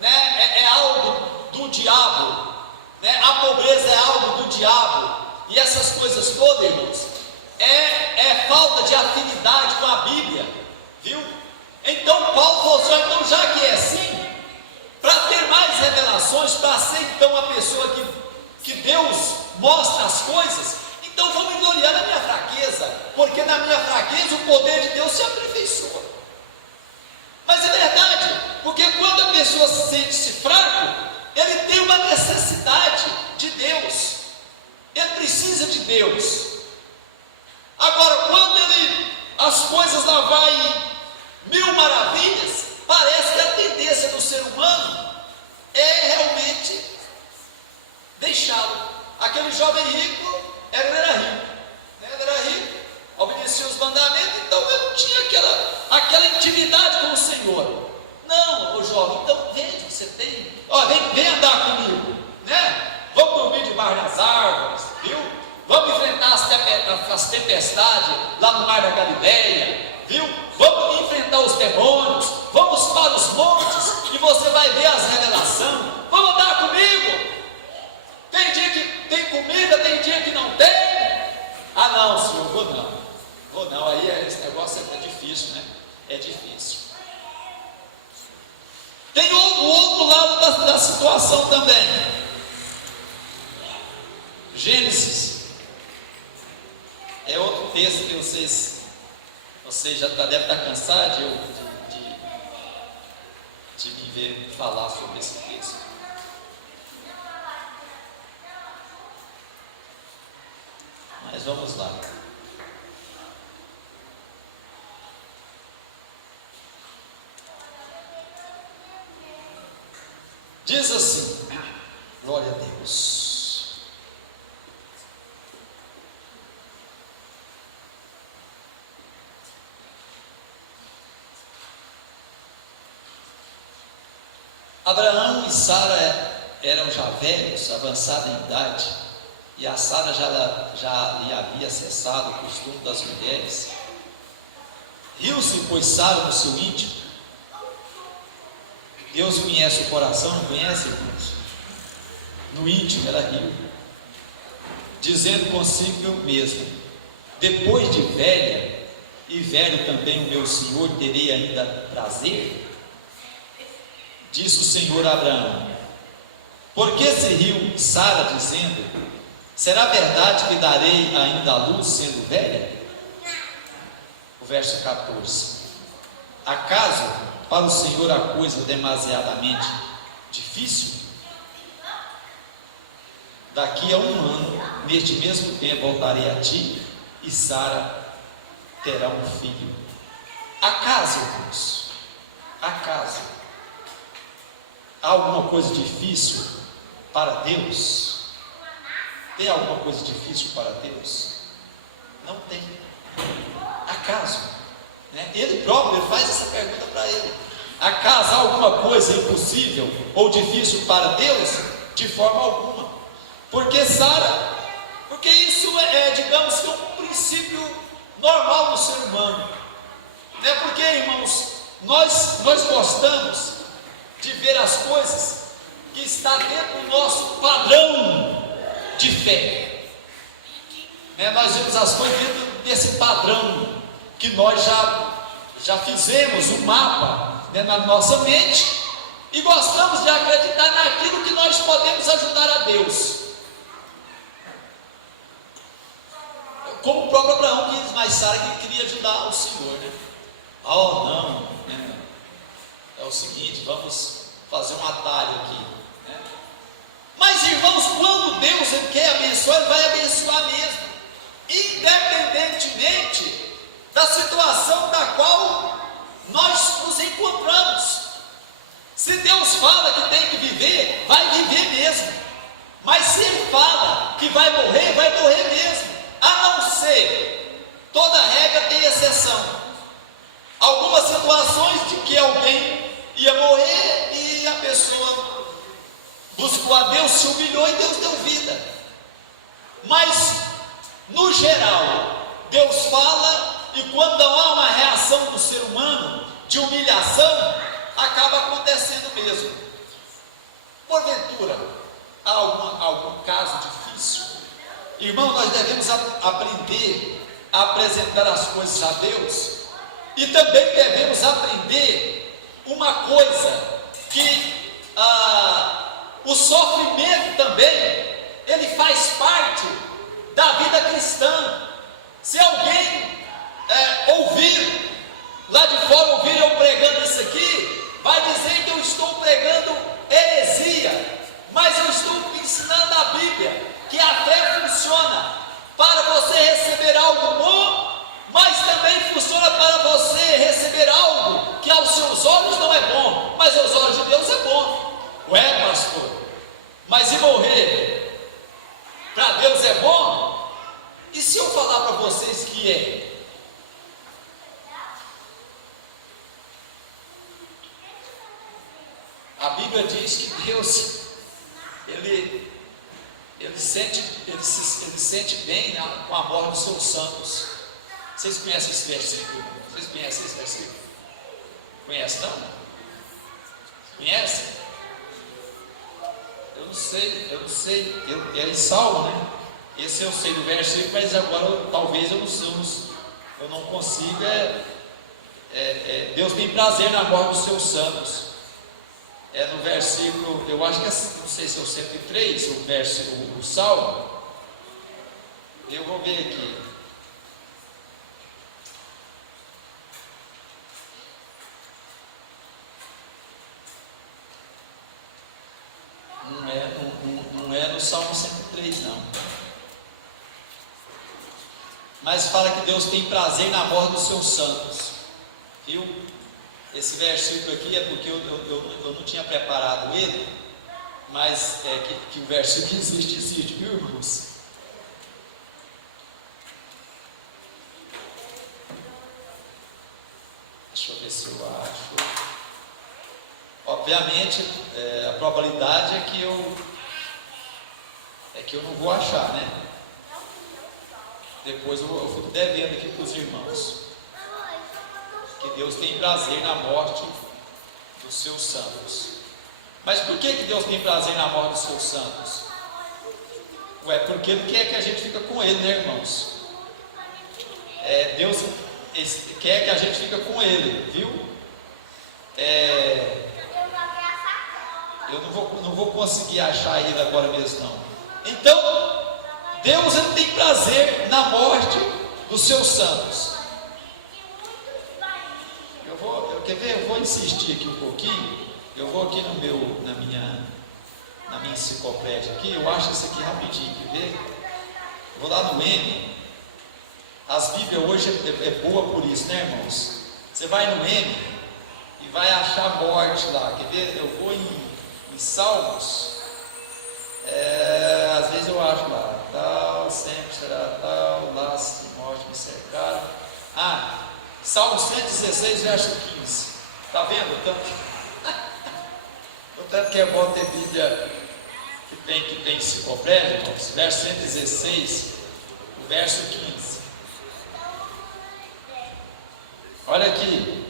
é algo do diabo, a pobreza é algo do diabo, e essas coisas todas, irmãos, é falta de afinidade com a Bíblia, viu? Então Paulo falou assim: então, já que é assim, para ter mais revelações, para ser então a pessoa que Deus mostra as coisas, então vou me gloriar na minha fraqueza, porque na minha fraqueza o poder de Deus se aperfeiçoa. Mas é verdade, porque quando a pessoa se sente-se fraco, ele tem uma necessidade de Deus, ele precisa de Deus. Agora, quando as coisas lá vai 1000 maravilhas, parece que a tendência do ser humano é realmente deixá-lo. Aquele jovem rico, ele era rico, obedecia os mandamentos, então ele não tinha aquela intimidade com o Senhor. Não, ô jovem, então vende o que você tem, vem andar comigo, vamos dormir debaixo das árvores, viu? Vamos enfrentar as tempestades lá no mar da Galileia, viu? Vamos enfrentar os demônios, vamos para os montes e você vai ver as revelações. Vamos andar comigo. Tem dia que tem comida, tem dia que não tem. Ah não, senhor, vou não, aí esse negócio é difícil, é difícil. Tem o outro lado da situação também. Gênesis é outro texto que vocês já devem estar cansados de me ver falar sobre esse texto. Mas vamos lá. Diz assim, glória a Deus. Abraão e Sara eram já velhos, avançados em idade, e a Sara já lhe havia cessado o costume das mulheres. Riu-se, pois, Sara no seu íntimo. Deus conhece o coração, não conhece, irmãos? No íntimo ela riu, dizendo consigo mesmo: depois de velha, e velho também o meu senhor, terei ainda prazer? Disse o Senhor a Abraão: por que se riu Sara, dizendo: será verdade que darei ainda a luz sendo velha? O verso 14: acaso para o Senhor a coisa demasiadamente difícil? Daqui a 1 ano, neste mesmo tempo, voltarei a ti, e Sara terá um filho. Acaso, irmãos, acaso há alguma coisa difícil para Deus? Tem alguma coisa difícil para Deus? Não tem. Acaso? Ele próprio faz essa pergunta para ele: acaso há alguma coisa impossível ou difícil para Deus? De forma alguma. Porque porque isso digamos que um princípio normal do ser humano. Porque, irmãos, nós gostamos de ver as coisas que está dentro do nosso padrão de fé. Nós vemos as coisas dentro desse padrão que nós já fizemos um mapa na nossa mente, e gostamos de acreditar naquilo que nós podemos ajudar a Deus. Como o próprio Abraão quis, mas Sara que queria ajudar o Senhor, Oh, não, é o seguinte, vamos fazer um atalho aqui, Mas, irmãos, quando Deus quer abençoar, Ele vai abençoar mesmo, independentemente da situação da qual nós nos encontramos. Se Deus fala que tem que viver, vai viver mesmo. Mas se Ele fala que vai morrer mesmo. A não ser, toda regra tem exceção. Algumas situações de que alguém ia morrer e a pessoa buscou a Deus, se humilhou e Deus deu vida. Mas, no geral, Deus fala, e quando há uma reação do ser humano de humilhação, acaba acontecendo mesmo. Porventura, há algum caso difícil? Irmão, nós devemos aprender a apresentar as coisas a Deus, e também devemos aprender uma coisa, que o sofrimento também, ele faz parte da vida cristã. Se alguém ouvir, lá de fora ouvir eu pregando isso aqui, vai dizer que eu estou pregando heresia, mas eu estou ensinando a Bíblia, que a fé funciona para você receber algo bom, mas também funciona para você receber algo que aos seus olhos não é bom, mas aos olhos de Deus é bom. Ué, pastor, mas e morrer? Para Deus é bom? E se eu falar para vocês que é? A Bíblia diz que Deus, Ele sente bem com a morte dos seus santos. Vocês conhecem esse versículo? Vocês conhecem esse versículo? Conhecem, não? Conhecem? Eu não sei, é em Salmo, Esse eu sei do versículo, mas agora talvez eu não consiga. Deus tem prazer na morte dos seus santos. No versículo, eu acho que não sei se é o 103, o Salmo. Eu vou ver aqui. no Salmo 103 não. Mas fala que Deus tem prazer na morte dos seus santos. Viu? Esse versículo aqui é porque eu não tinha preparado ele, mas é que o versículo existe, viu, irmãos? Deixa eu ver se eu acho. Obviamente, a probabilidade é que eu não vou achar, né? Depois eu fico devendo aqui para os irmãos. Que Deus tem prazer na morte dos seus santos. Mas por que Deus tem prazer na morte dos seus santos? Porque Ele quer que a gente fique com Ele, né, irmãos? Deus quer que a gente fique com Ele, viu? Eu não vou conseguir achar Ele agora mesmo, não. Então, Deus ele tem prazer na morte dos seus santos. Quer ver? Eu vou insistir aqui um pouquinho. Eu vou aqui na minha enciclopédia aqui. Eu acho isso aqui rapidinho, quer ver? Eu vou lá no M. As Bíblias hoje é boa por isso, né, irmãos? Você vai no M e vai achar morte lá. Quer ver? Eu vou em Salmos. Às vezes eu acho lá, tal, sempre será tal, laços de morte me cercaram. Salmo 116, verso 15. Está vendo? O tanto que é bom ter Bíblia que tem enciclopédia, irmãos. Verso 116, o verso 15. Olha aqui.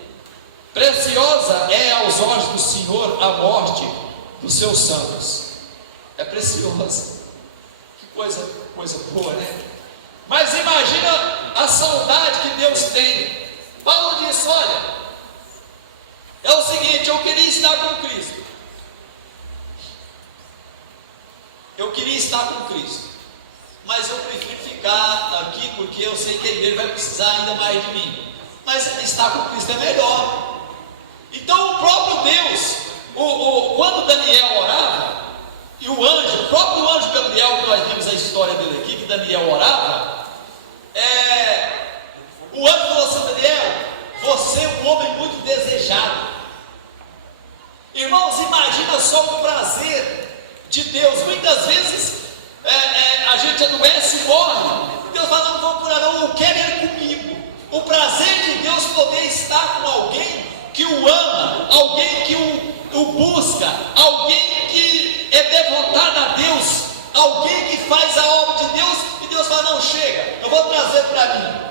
Preciosa é aos olhos do Senhor a morte dos seus santos. É preciosa. Que coisa boa, né? Mas imagina a saudade que Deus tem. Paulo disse: olha, é o seguinte, eu queria estar com Cristo. Eu queria estar com Cristo, mas eu prefiro ficar aqui porque eu sei que Ele vai precisar ainda mais de mim. Mas estar com Cristo é melhor. Então o próprio Deus, quando Daniel orava, e o próprio anjo Gabriel, que nós vimos a história dele aqui, que Daniel orava, o anjo falou assim: Daniel, você é um homem muito desejado. Irmãos, imagina só o prazer de Deus. Muitas vezes a gente adoece e morre. Deus fala: não vou curar, não, eu quero ele comigo. O prazer de Deus poder estar com alguém que o ama, alguém que o busca, alguém que é devotado a Deus, alguém que faz a obra de Deus, e Deus fala: não, chega, eu vou trazer para mim.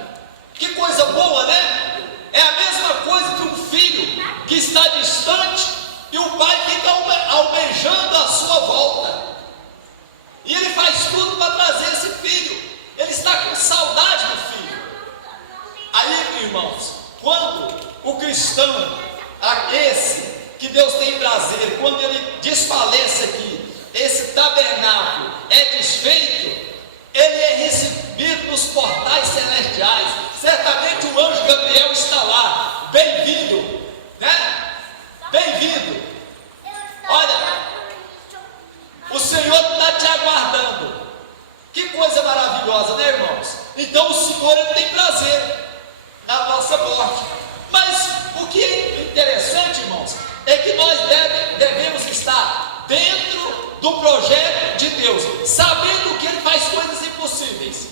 Que coisa boa, né? É a mesma coisa que um filho que está distante e o pai fica almejando a sua volta, e ele faz tudo para trazer esse filho. Ele está com saudade do filho. Aí, irmãos, quando o cristão, esse que Deus tem prazer, quando ele desfalece aqui, esse tabernáculo é desfeito, ele é recebido nos portais celestiais. Certamente o anjo Gabriel está lá. Bem-vindo, né? Bem-vindo. Olha, o Senhor está te aguardando. Que coisa maravilhosa, né, irmãos? Então o Senhor ele tem prazer na nossa morte. Mas o que é interessante, irmãos, é que nós devemos estar dentro do projeto de Deus, sabendo que Ele faz coisas impossíveis,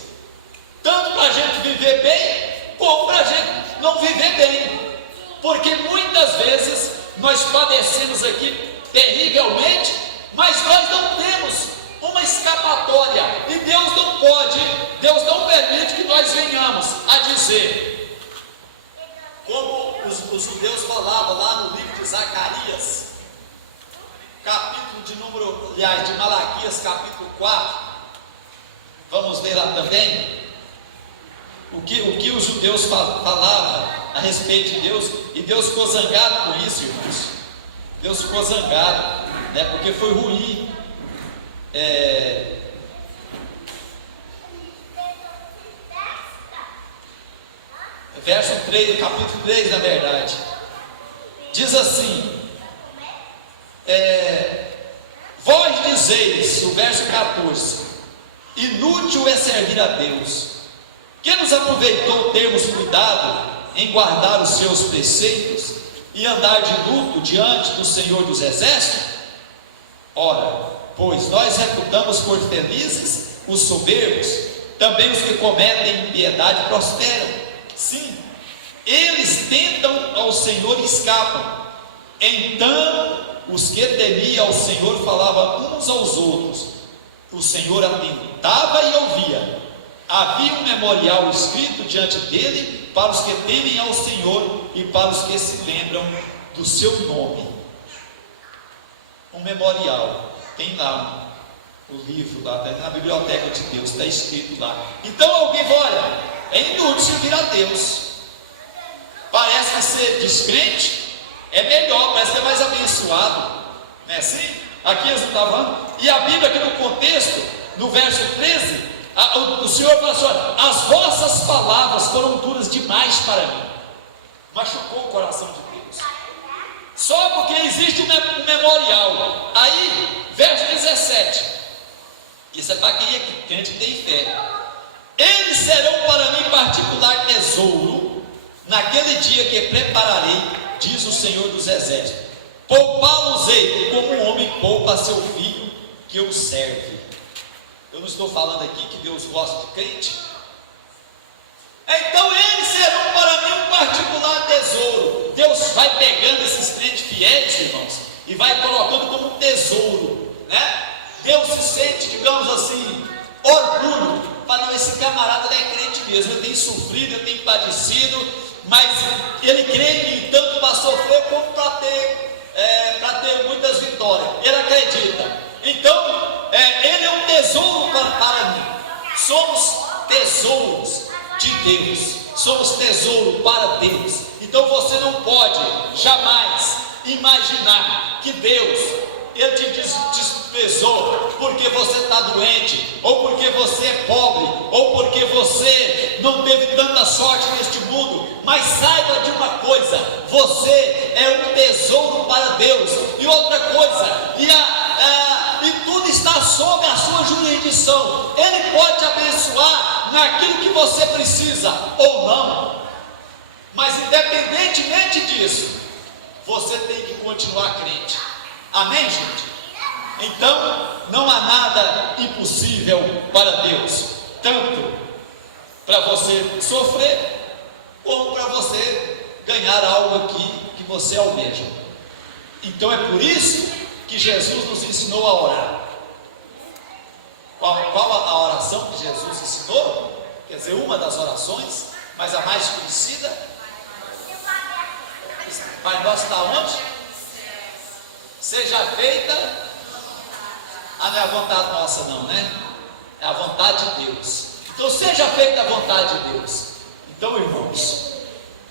tanto para a gente viver bem, como para a gente não viver bem, porque muitas vezes nós padecemos aqui terrivelmente, mas nós não temos uma escapatória, e Deus não permite que nós venhamos a dizer, como os judeus falavam lá no livro de Zacarias, capítulo de Malaquias, capítulo 4, vamos ver lá também, o que os judeus falavam a respeito de Deus, e Deus ficou zangado com isso, irmãos. Deus ficou zangado, né, porque foi ruim. Verso 3, capítulo 3, na verdade, diz assim: Vós dizeis, o verso 14: inútil é servir a Deus. Que nos aproveitou termos cuidado em guardar os seus preceitos e andar de luto diante do Senhor dos Exércitos? Ora, pois nós reputamos por felizes os soberbos, também os que cometem impiedade prosperam. Sim, eles tentam ao Senhor e escapam. Então os que temiam ao Senhor falavam uns aos outros. O Senhor atentava e ouvia. Havia um memorial escrito diante dele para os que temem ao Senhor e para os que se lembram do seu nome. Um memorial, tem lá o livro, lá na biblioteca de Deus, está escrito lá. Então alguém vai, olha, é inútil servir a Deus. Parece que ser descrente é melhor, parece que é mais abençoado, não é assim? Aqui eles não estavam falando, e a Bíblia aqui no contexto, no verso 13, o Senhor falou assim: olha, as vossas palavras foram duras demais para mim. Machucou o coração de Deus, só porque existe um memorial. Aí, verso 17, isso é para quem é crente tem fé. Eles serão para mim particular tesouro naquele dia que prepararei, diz o Senhor dos Exércitos. Poupá-los-ei como um homem poupa seu filho que o serve. Eu não estou falando aqui que Deus gosta de crente. Então eles serão para mim um particular tesouro. Deus vai pegando esses crentes fiéis, irmãos, e vai colocando como um tesouro, né? Deus se sente, digamos assim, orgulho. Fala, não, esse camarada é crente mesmo, ele tem sofrido, ele tem padecido, mas ele crê em mim tanto para sofrer como para ter muitas vitórias. Ele acredita. Então ele é um tesouro para mim. Somos tesouros de Deus, somos tesouro para Deus. Então você não pode jamais imaginar que Deus ele te desprezou porque você está doente, ou porque você é pobre, ou porque você não teve tanta sorte neste mundo. Mas saiba de uma coisa: você é um tesouro para Deus. E outra coisa, e tudo está sob a sua jurisdição. Ele pode te abençoar naquilo que você precisa ou não, mas independentemente disso, você tem que continuar crente. Amém, gente? Então não há nada impossível para Deus, tanto para você sofrer como para você ganhar algo aqui que você almeja. Então é por isso que Jesus nos ensinou a orar. Qual a oração que Jesus ensinou? Quer dizer, uma das orações, mas a mais conhecida. Pai nosso está onde? Seja feita. Não é a vontade nossa não, né? É a vontade de Deus. Então seja feita a vontade de Deus. Então, irmãos,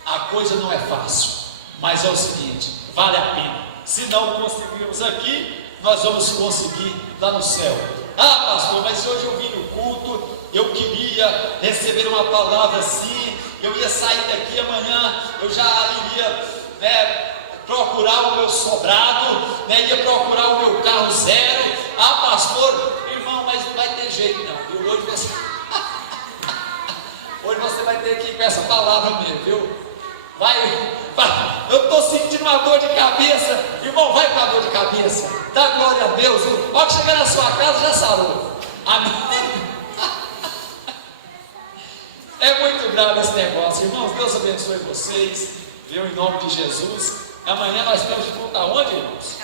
a coisa não é fácil, mas é o seguinte, vale a pena. Se não conseguirmos aqui, nós vamos conseguir lá no céu. Pastor, mas hoje eu vim no culto, eu queria receber uma palavra assim, eu ia sair daqui amanhã, eu já iria procurar o meu sobrado, ia procurar o meu carro zero. Pastor, irmão, mas não vai ter jeito não, viu? Hoje você vai ter que ir com essa palavra mesmo, viu? Eu estou sentindo uma dor de cabeça, irmão, vai com a dor de cabeça, dá glória a Deus, viu? Pode chegar na sua casa, já sarou. Amém. É muito grave esse negócio, irmãos. Deus abençoe vocês, viu? Em nome de Jesus. Amanhã nós temos de contar onde, irmãos?